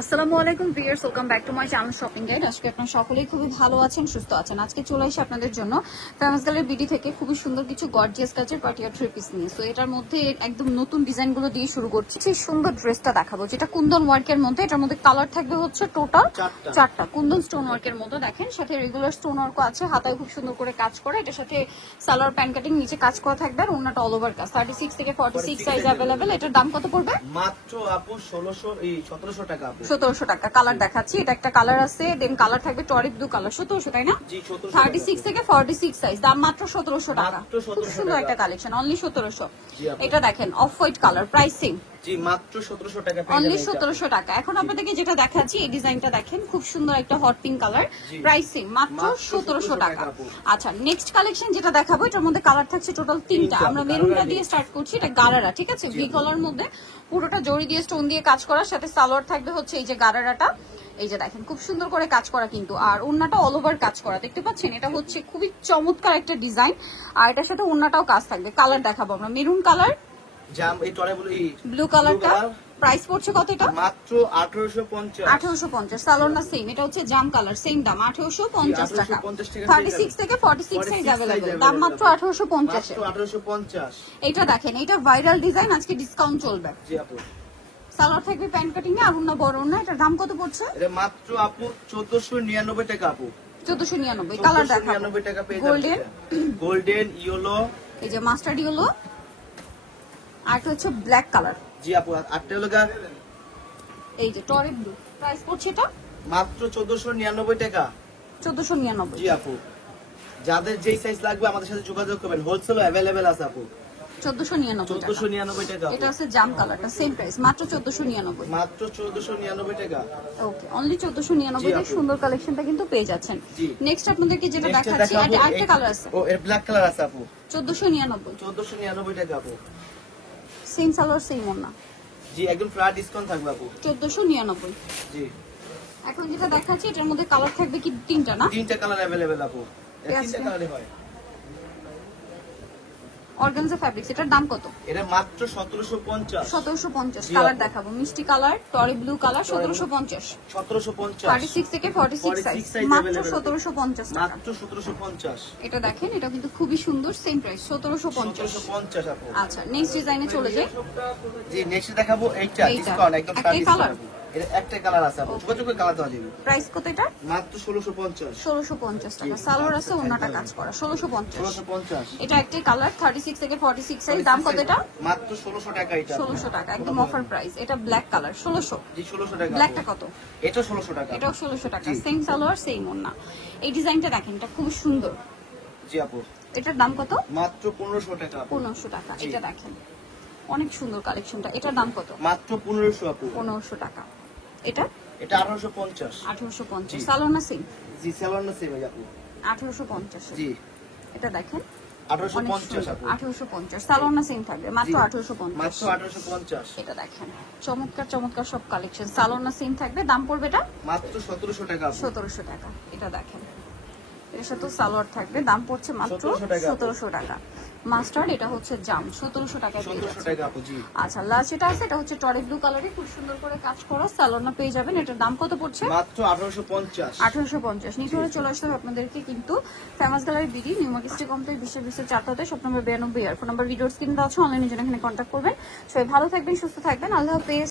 আসসালামু আলাইকুম viewers, welcome back to my channel shopping guide. আজকে আপনারা সকলেই খুবই ভালো আছেন, সুস্থ আছেন। আজকে চলে আসি আপনাদের জন্য ফেমাস গার্লের বিডি থেকে খুবই সুন্দর কিছু গর্জিয়াস কাচের পার্টিয়া থ্রি পিস নিয়ে। সো এটার মধ্যে একদম নতুন ডিজাইনগুলো দিয়ে শুরু করছি। সেই সুন্দর ড্রেসটা দেখাবো যেটা কুন্দন ওয়ার্কের মধ্যে। এটার মধ্যে কালার থাকবে হচ্ছে টোটাল চারটা। কুন্দন স্টোন ওয়ার্কের মধ্যে দেখেন, সাথে রেগুলার স্টোন ওয়ার্কও আছে, হাতায় খুব সুন্দর করে কাজ করা। এটার সাথে সালোয়ার প্যান্ট কাটিং, নিচে কাজ করা থাকবে আর ওন্নাটা অল ওভার কাজ। 36 থেকে 46 সাইজ अवेलेबल। এটার দাম কত পড়বে? মাত্র আপু 1700 টাকা। আপু 1700 টাকা। কালার দেখাচ্ছি, এটা একটা কালার আছে, দেন কালার থাকবে টরি ব্লু কালার। 1700 তাই না? জি 36 থেকে 46 সাইজ, দাম মাত্র 1700 টাকা। খুব সুন্দর একটা কালেকশন, অনলি 1700। এটা দেখেন অফ হোয়াইট কালার, প্রাইসিং জি মাত্র 1700 টাকা, অনলি 1700 টাকা। এখন আপনাদেরকে যেটা দেখাচ্ছি এই ডিজাইনটা দেখেন, খুব সুন্দর একটা হট পিঙ্ক কালার, প্রাইসিং মাত্র 1700 টাকা। আচ্ছা, নেক্সট কালেকশন যেটা দেখাবো এটার মধ্যে কালার থাকছে টোটাল 3টা। আমরা মেরুনটা দিয়ে স্টার্ট করছি, এটা গারারা, ঠিক আছে? ভি কলার মধ্যে পুরোটা জড়ি দিয়ে স্টোন দিয়ে কাজ করার সাথে সালোয়ার থাকবে হচ্ছে এই যে গারারাটা। এই যে দেখেন খুব সুন্দর করে কাজ করা কিন্তু, আর ওন্নাটা অল ওভার কাজ করা, দেখতে পাচ্ছেন? এটা হচ্ছে খুবই চমৎকার একটা ডিজাইন, আর এটার সাথে ওন্নাটাও কাজ থাকবে। কালার দেখাবো আমরা, মেরুন কালার, জাম এই টরে বলি ব্লু কালারটা। প্রাইস পড়ছে কত এটা? মাত্র 1850। 1850। সালোয়ার না সেম, এটা হচ্ছে জাম কালার, সেম দাম 1850 টাকা। 36 থেকে 46 সাইজ अवेलेबल, দাম মাত্র 1850 এ। 1850। এটা দেখেন, এটা ভাইরাল ডিজাইন, আজকে ডিসকাউন্ট চলবে। জি আপু, সালোয়ার থাকবে প্যান্ট কাটিং এ, আর ওন্না বড় ওন্না। এটার দাম কত পড়ছে? এটা মাত্র আপু 1499 টাকা। আপু 1499। কালার দেখাবো, 1499 টাকা পেয়ে যাবেন। গোল্ডেন, গোল্ডেন, ইয়েলো, এই যে মাস্টার্ড ইয়েলো, আর এটা হচ্ছে ব্ল্যাক কালার। জি আপু, আটটা লগা এই যে টরি ব্লু। প্রাইস পড়ছে এটা মাত্র 1499 টাকা। 1499। জি আপু, যাদের যেই সাইজ লাগবে আমাদের সাথে যোগাযোগ করবেন, হোলসেল अवेलेबल আছে আপু। 1499 টাকা। 1499 টাকা। এটা আছে জাম কালারটা, সেম প্রাইস, মাত্র 1499। মাত্র 1499 টাকা। ওকে, অনলি 1499 এর সুন্দর কালেকশনটা কিন্তু পেয়ে যাচ্ছেন। নেক্সট আপনাদেরকে যেটা দেখাচ্ছি, আরেকটা কালার আছে, ও এর ব্ল্যাক কালার আছে আপু। 1499। 1499 টাকা আপু। সেম সালোয়ার সেম ওন্না। জি একদম ফ্ল্যাট ডিসকাউন্ট থাকবে আপু। 1499। জি এখন যেটা দেখাচ্ছি এটার মধ্যে কালার থাকবে কি তিনটা না? তিনটা কালার अवेलेबल আপু। তিনটা কালারই হয়। অর্গানজা ফ্যাব্রিক্স, এটার দাম কত? এটা মাত্র 1750। 1750। কালার দেখাবো, মিষ্টি কালার, টরি ব্লু কালার, 1750। 1750। 36 থেকে 46 সাইজ, মাত্র 1750 টাকা। মাত্র 1750। এটা দেখেন, এটা কিন্তু খুবই সুন্দর, সেম প্রাইস 1750। 1750 আপু। আচ্ছা, নেক্সট ডিজাইনে চলে যাই। জি নেক্সট দেখাবো এইটা, ডিসকাউন্ট একদম ফ্ল্যাট ডিসকাউন্ট। এর একটা কালার আছে আপু, ছোট ছোট কালার দেওয়া যাবে। প্রাইস কত এটা? মাত্র 1650। 1650 টাকা। সালোয়ার আছে, ওন্নাটা কাজ করা, 1650। 1650। এটা একটাই কালার, 36 থেকে 46 সাইজ, দাম কত এটা? মাত্র 1600 টাকা। এটা 1600 টাকা, একদম অফার প্রাইস। এটা ব্ল্যাক কালার, 1600। জি 1600 টাকা। ব্ল্যাকটা কত? এটা 1600 টাকা। এটাও 1600 টাকা, সেম সালোয়ার সেম ওন্না। এই ডিজাইনটা দেখেন, এটা খুব সুন্দর। জি আপু, এটার দাম কত? মাত্র 1500 টাকা। 1500 টাকা। এটা দেখেন অনেক সুন্দর কালেকশনটা, এটার দাম কত? মাত্র 1500 আপু। 1500 টাকা। এটা এটা 1850। 1850। সালোয়ার না সেম? জি সালোয়ার না সেম আপু। 1850। জি এটা দেখেন 1850 আপু। 1850। সালোয়ার না সেম থাকবে, মাত্র 1850। মাত্র 1850। এটা দেখেন চমৎকার চমৎকার সব কালেকশন, সালোয়ার না সেম থাকবে। দাম পড়বে এটা মাত্র 1700 টাকা আপু। 1700 টাকা। এটা দেখেন, এর সাথে সালোয়ার থাকবে, দাম পড়ছে মাত্র 1700 টাকা। মাস্টার্ড, এটা হচ্ছে জাম, 1700 টাকা পেয়ে 1700 টাকা আপু। জি আচ্ছা, লাস্ট এটা আছে, এটা হচ্ছে টরি ব্লু কালারে, খুব সুন্দর করে কাজ করা, সালোয়ার না পেয়ে যাবেন। এটার দাম কত পড়ছে? মাত্র 1850। 1850। নিতে হলে চলে আসতে হবে আপনাদেরকে কিন্তু famous gallery BD, new market street complex, 20 4 shop number 92। আর ফোন নাম্বার ভিডিওর স্ক্রিনে দেওয়া আছে, অনলাইনে জন্য এখানে কন্ট্যাক্ট করবেন। সবাই ভালো থাকবেন, সুস্থ থাকবেন, আল্লাহ হাফেজ।